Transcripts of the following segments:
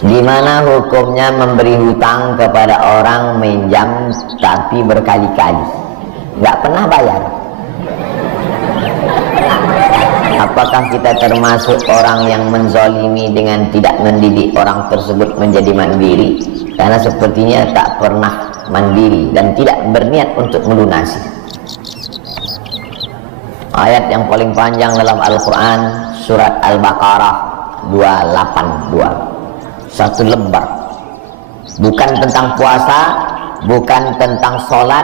Gimana hukumnya memberi hutang kepada orang minjam tapi berkali-kali nggak pernah bayar? Apakah kita termasuk orang yang menzalimi dengan tidak mendidik orang tersebut menjadi mandiri? Karena sepertinya tak pernah mandiri dan tidak berniat untuk melunasi. Ayat yang paling panjang dalam Al-Quran, surat Al-Baqarah 282. Satu lembar. Bukan tentang puasa, bukan tentang sholat,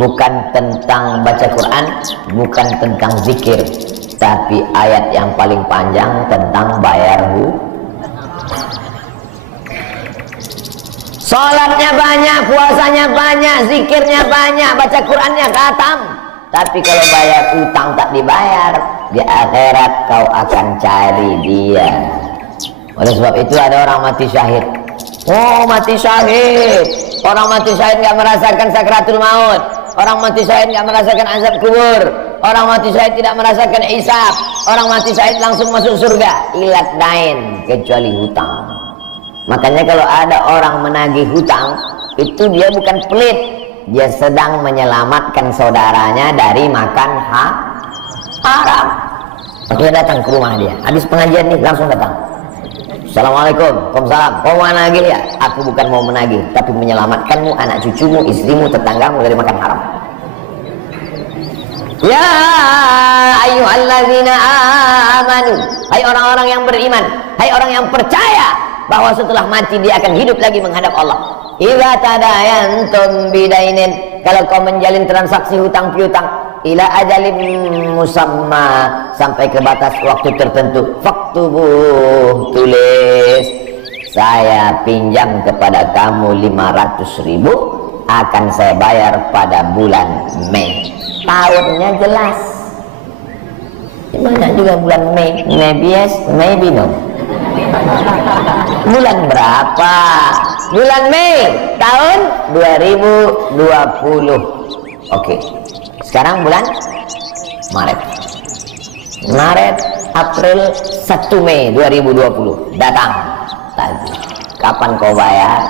bukan tentang baca Quran, bukan tentang zikir, tapi ayat yang paling panjang tentang bayar hutang. Sholatnya banyak, puasanya banyak, zikirnya banyak, baca Qurannya khatam, tapi kalau bayar utang tak dibayar, di akhirat kau akan cari dia. Oleh sebab itu ada orang mati syahid. Oh, mati syahid. Orang mati syahid nggak merasakan sakratul maut. Orang mati syahid nggak merasakan azab kubur. Orang mati syahid tidak merasakan hisab. Orang mati syahid langsung masuk surga. Ilat dain, kecuali hutang. Makanya kalau ada orang menagih hutang, itu dia bukan pelit. Dia sedang menyelamatkan saudaranya dari makan haram. Dia datang ke rumah dia. Habis pengajian nih langsung datang. Assalamualaikum, waalaikumsalam. Kau mau menagih ya? Aku bukan mau menagih, tapi menyelamatkanmu, anak cucumu, istrimu, tetanggamu dari makan haram. Ya ayyuhalladzina amanu, hai orang-orang yang beriman, hai orang yang percaya bahwa setelah mati dia akan hidup lagi menghadap Allah. Idza tadayantum bidainin, kalau kau menjalin transaksi hutang piutang, ila ajalin musamma, sampai ke batas waktu tertentu, faktubuh, tulis, saya pinjam kepada kamu 500.000, akan saya bayar pada bulan Mei. Tahunnya jelas. Gimana juga bulan Mei? Maybe yes, maybe no. Bulan berapa? Bulan Mei tahun 2020. Oke. Sekarang bulan Maret. April, 1 Mei 2020 datang lagi. Kapan kau bayar?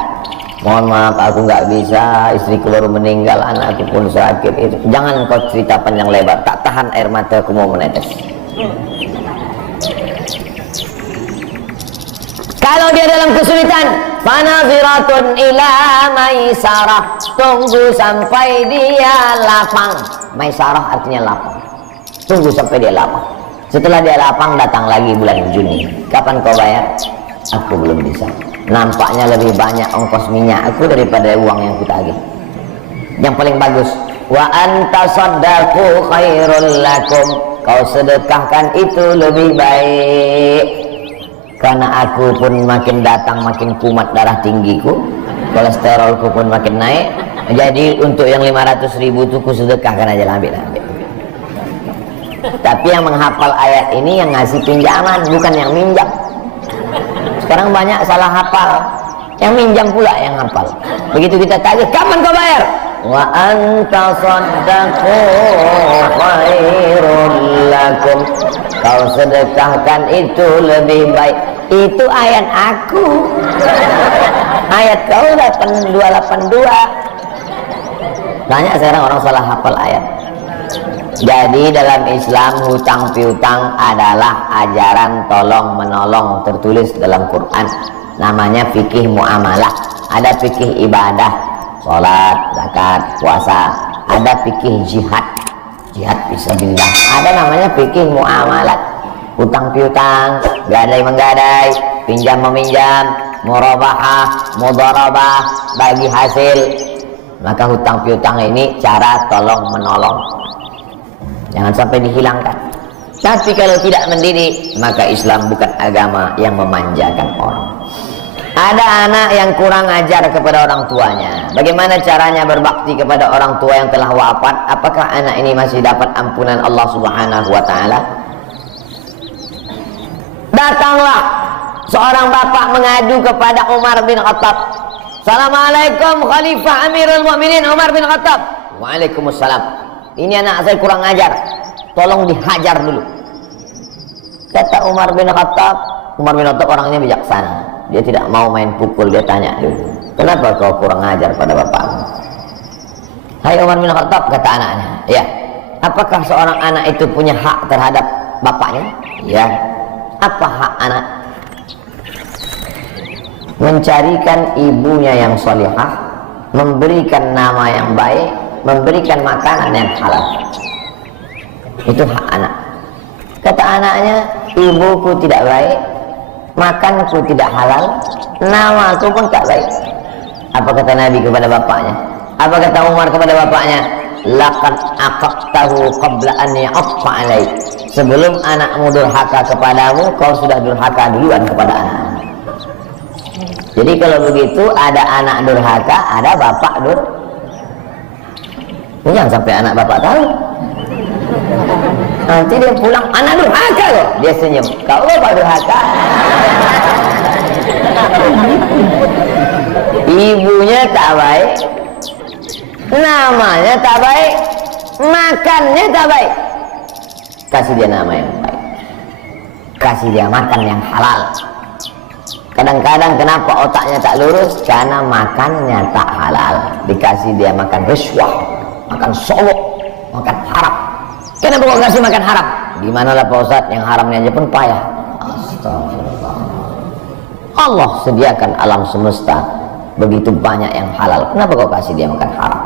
Mohon maaf, aku nggak bisa, istri keluar meninggal, anakku pun sakit. Jangan kau cerita panjang lebar, tak tahan air mata aku mau menetes. Kalau dia dalam kesulitan, fanaziratun ila maisarah, tunggu sampai dia lapang. Maisarah artinya lapang. Tunggu sampai dia lapang. Setelah dia lapang, datang lagi bulan Juni. Kapan kau bayar? Aku belum bisa. Nampaknya lebih banyak ongkos minyak aku daripada uang yang kutagih. Yang paling bagus, wa anta saddaqu khairul lakum, kau sedekahkan itu lebih baik. Karena aku pun makin datang makin kumat darah tinggiku, kolesterolku pun makin naik. Jadi untuk yang 500.000 itu ku sedekahkan aja, ambil. Tapi yang menghafal ayat ini yang ngasih pinjaman, bukan yang minjam. Sekarang banyak salah hafal, yang minjam pula yang hafal. Begitu kita tanya, kapan kau bayar? Wa anta saddaqu khairul lakum, kau sedekahkan itu lebih baik. Itu ayat aku. Ayat kau 8282. Banyak sekarang orang salah hafal ayat. Jadi dalam Islam hutang piutang adalah ajaran tolong menolong tertulis dalam Quran. Namanya fikih muamalah. Ada fikih ibadah, sholat, zakat, puasa. Ada fikih jihad, jihad fisabilillah. Ada namanya fikih muamalat. Hutang piutang, gadai menggadai, pinjam meminjam, murabahah, mudharabah, bagi hasil. Maka hutang piutang ini cara tolong menolong. Jangan sampai dihilangkan. Tapi kalau tidak mendidik, maka Islam bukan agama yang memanjakan orang. Ada anak yang kurang ajar kepada orang tuanya. Bagaimana caranya berbakti kepada orang tua yang telah wafat? Apakah anak ini masih dapat ampunan Allah Subhanahu wa ta'ala? Datanglah seorang bapak mengadu kepada Umar bin Khattab. Assalamualaikum Khalifah Amirul Mukminin Umar bin Khattab. Waalaikumsalam. Ini anak saya kurang ajar, tolong dihajar dulu. Kata Umar bin Khattab orangnya bijaksana, dia tidak mau main pukul. Dia tanya dulu, kenapa kau kurang ajar pada bapakmu? Hai Umar bin Khattab, kata anaknya, ya, apakah seorang anak itu punya hak terhadap bapaknya? Ya. Apa hak anak? Mencarikan ibunya yang salihah, memberikan nama yang baik, memberikan makanan yang halal. Itu hak anak. Kata anaknya, ibuku tidak baik, makanku tidak halal, namaku pun tak baik. Apa kata Nabi kepada bapaknya? Apa kata Umar kepada bapaknya? Laqad aqaqtahu qabla an ya'affa alaik. Sebelum anakmu durhaka kepadamu, kau sudah durhaka duluan kepada anak. Jadi kalau begitu, ada anak durhaka, ada bapak jangan sampai anak bapak tahu. Nanti dia pulang, anak durhaka loh. Dia senyum, kau bapak durhaka. Ibunya tak baik, namanya tak baik, makannya tak baik. Kasih dia nama yang baik, kasih dia makan yang halal. Kadang-kadang kenapa otaknya tak lurus? Karena makannya tak halal. Dikasih dia makan riswah, makan solok, makan haram. Kenapa kau kasih makan haram? Gimana lah Pak Ustadz, yang haramnya aja pun payah. Astagfirullah. Allah sediakan alam semesta begitu banyak yang halal. Kenapa kau kasih dia makan haram?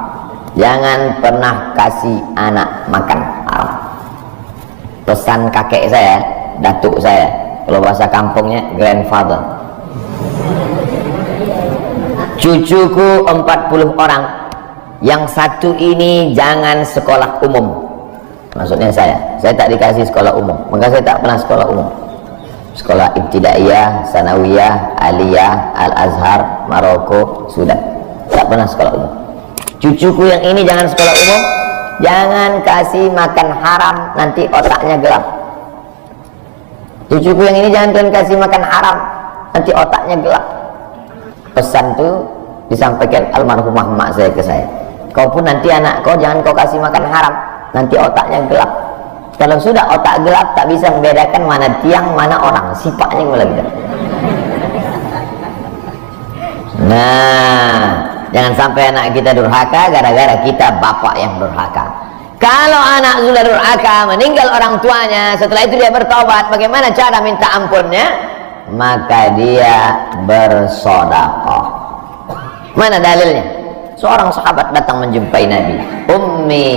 Jangan pernah kasih anak makan haram. Pesan kakek saya, datuk saya, kalau bahasa kampungnya grandfather. Cucuku 40 orang, yang satu ini jangan sekolah umum. Maksudnya saya tak dikasih sekolah umum, maka saya tak pernah sekolah umum. Sekolah ibtidaiyah, sanawiyah, aliyah, al-azhar, Maroko, Sudan, tak pernah sekolah umum. Cucuku yang ini jangan sekolah umum, jangan kasih makan haram, nanti otaknya gelap. Cucuku yang ini jangan kalian kasih makan haram, nanti otaknya gelap. Pesan itu disampaikan almarhumah mak saya ke saya. Kau pun nanti anak kau jangan kau kasih makan haram, nanti otaknya gelap. Kalau sudah otak gelap, tak bisa membedakan mana tiang, mana orang, sifatnya melebihi. Nah, jangan sampai anak kita durhaka gara-gara kita bapak yang durhaka. Kalau anak sudah durhaka, meninggal orang tuanya, setelah itu dia bertobat, bagaimana cara minta ampunnya? Maka dia bersedekah. Mana dalilnya? Seorang sahabat datang menjumpai Nabi. Ummi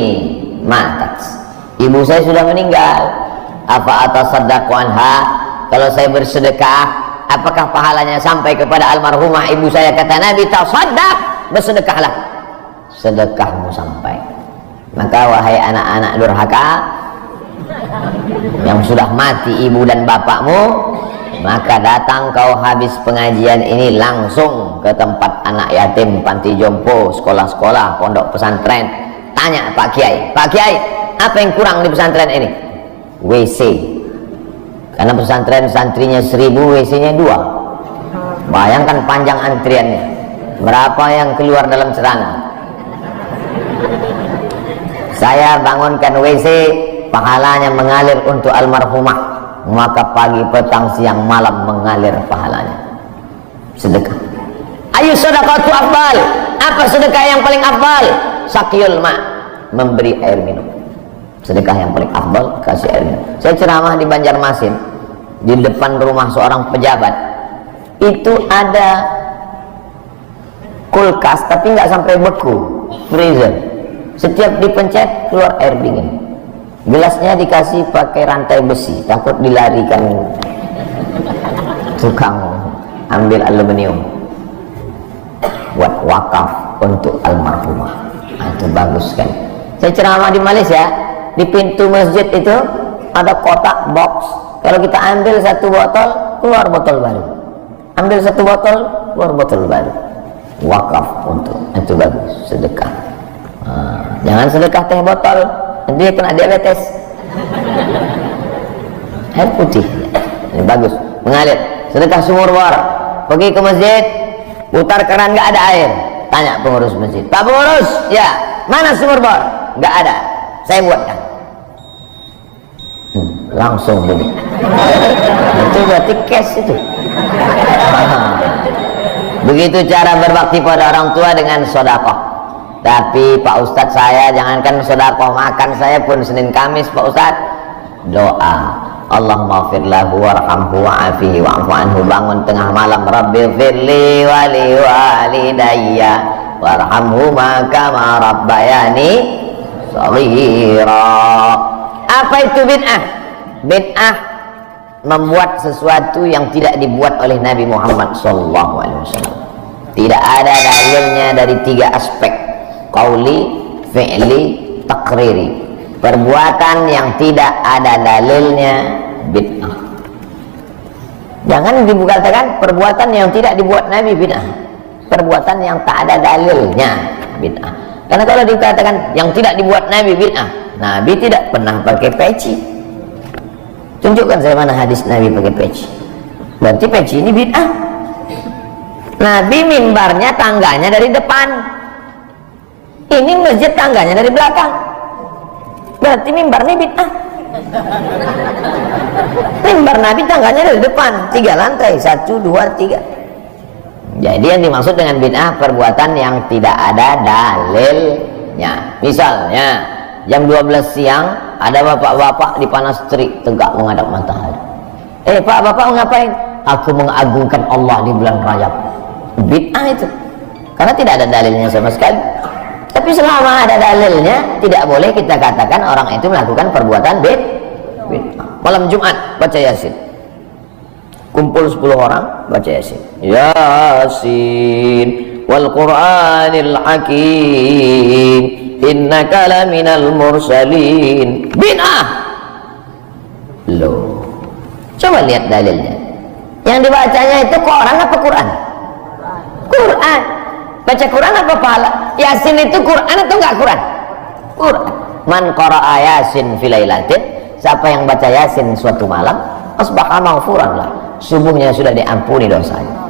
matat, ibu saya sudah meninggal. Apa atasaddaqu anha? Kalau saya bersedekah, apakah pahalanya sampai kepada almarhumah ibu saya? Kata Nabi, tasaddaq, bersedekahlah, sedekahmu sampai. Maka wahai anak-anak durhaka yang sudah mati ibu dan bapakmu, maka datang kau habis pengajian ini langsung ke tempat anak yatim, panti jompo, sekolah-sekolah, pondok pesantren. Tanya Pak Kiai, apa yang kurang di pesantren ini? WC. Karena pesantren santrinya 1000, WC-nya 2. Bayangkan panjang antriannya. Berapa yang keluar dalam celana? Saya bangunkan WC, pahalanya mengalir untuk almarhumah. Maka pagi, petang, siang, malam mengalir pahalanya. Sedekah. Ayo sedekah itu afdal. Apa sedekah yang paling afdal? Sakiyul ma, memberi air minum. Sedekah yang paling afdal, kasih air minum. Saya ceramah di Banjarmasin, di depan rumah seorang pejabat. Itu ada kulkas, tapi nggak sampai beku, freezer. Setiap dipencet keluar air dingin. Gelasnya dikasih pakai rantai besi, takut dilarikan tukang ambil aluminium. Buat wakaf untuk almarhumah. Nah, itu bagus kan. Saya ceramah di Malaysia, di pintu masjid itu ada kotak box. Kalau kita ambil satu botol, keluar botol baru. Ambil satu botol, keluar botol baru. Wakaf untuk, itu bagus, sedekah. Jangan sedekah teh botol, nanti dia kena diabetes. Air putih, ini bagus, mengalir. Sedekah sumur bor, pergi ke masjid, putar keran nggak ada air, tanya pengurus masjid, Pak pengurus, ya mana sumur bor? Nggak ada, saya buatkan. langsung beli. Itu berarti cash itu. Begitu cara berbakti pada orang tua dengan sedekah. Tapi Pak Ustadz, saya jangankan sedekah makan, saya pun Senin Kamis Pak Ustadz doa, Allahumma ighfir lahu warhamhu wa'afihi wa'fu anhu, bangun tengah malam, Rabbi firli wa li walidayya warhamhuma kama rabbayani shaghira. Apa itu bid'ah? Bid'ah membuat sesuatu yang tidak dibuat oleh Nabi Muhammad SAW. Tidak ada dalilnya dari 3 aspek: qauli, fi'li, takriri. Perbuatan yang tidak ada dalilnya bid'ah. Jangan dikatakan perbuatan yang tidak dibuat Nabi bid'ah. Perbuatan yang tak ada dalilnya bid'ah. Karena kalau dikatakan yang tidak dibuat Nabi bid'ah, Nabi tidak pernah pakai peci. Tunjukkan saya mana hadis Nabi pakai peci. Berarti peci ini bid'ah. Nabi mimbarnya tangganya dari depan, ini masjid tangganya dari belakang. Berarti mimbar ini bid'ah. Mimbar Nabi tangganya dari depan, 3 lantai, 1, 2, 3. Jadi yang dimaksud dengan bid'ah perbuatan yang tidak ada dalilnya. Misalnya jam 12 siang ada bapak-bapak di panas terik tegak menghadap matahari. Pak, bapak ngapain? Aku mengagungkan Allah di bulan Rajab. Bid'ah itu, karena tidak ada dalilnya sama sekali. Tapi selama ada dalilnya, tidak boleh kita katakan orang itu melakukan perbuatan bid'ah. Malam Jumat baca Yasin, kumpul 10 orang baca Yasin, Yasin wal Qur'anil Hakim innaka laminal mursalin. Bid'ah. Loh, coba lihat dalilnya. Yang dibacanya itu Quran apa Quran? Quran. Baca Quran apa pahala? Yasin itu Quran atau enggak Quran? Quran. Man qara'a Yasin fi lailatin, siapa yang baca Yasin suatu malam, asbaha maghfuran lah, subuhnya sudah diampuni dosanya.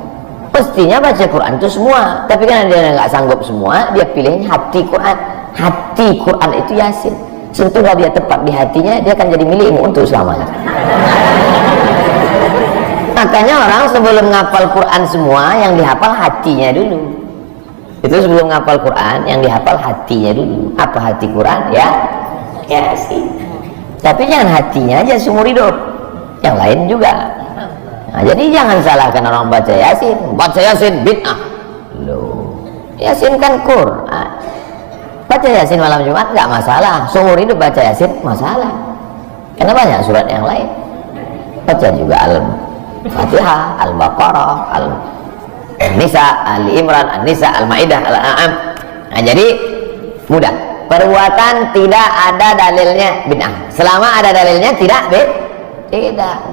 Mestinya baca Quran itu semua, tapi karena dia nggak sanggup semua, dia pilih hati Quran. Hati Quran itu Yasin. Sentuhlah dia tepat di hatinya, dia akan jadi milikmu untuk selamanya. Makanya orang sebelum ngapal Quran semua, yang dihafal hatinya dulu. Itu sebelum ngapal Quran, yang dihafal hatinya dulu. Apa hati Quran? Ya Yasin. Tapi jangan hatinya aja seumur hidup, yang lain juga. Nah, jadi jangan salahkan orang baca Yasin. Baca Yasin bid'ah. Loh, Yasin kan Quran. Baca Yasin malam Jumat nggak masalah. Seumur hidup baca Yasin masalah. Karena banyak surat yang lain. Baca juga Al-Fatihah, Al-Baqarah, Al-Nisa, Al-Imran, Al-Nisa, Al-Maidah, Al-An'am. Nah, jadi mudah. Perbuatan tidak ada dalilnya bid'ah. Selama ada dalilnya tidak bid'ah.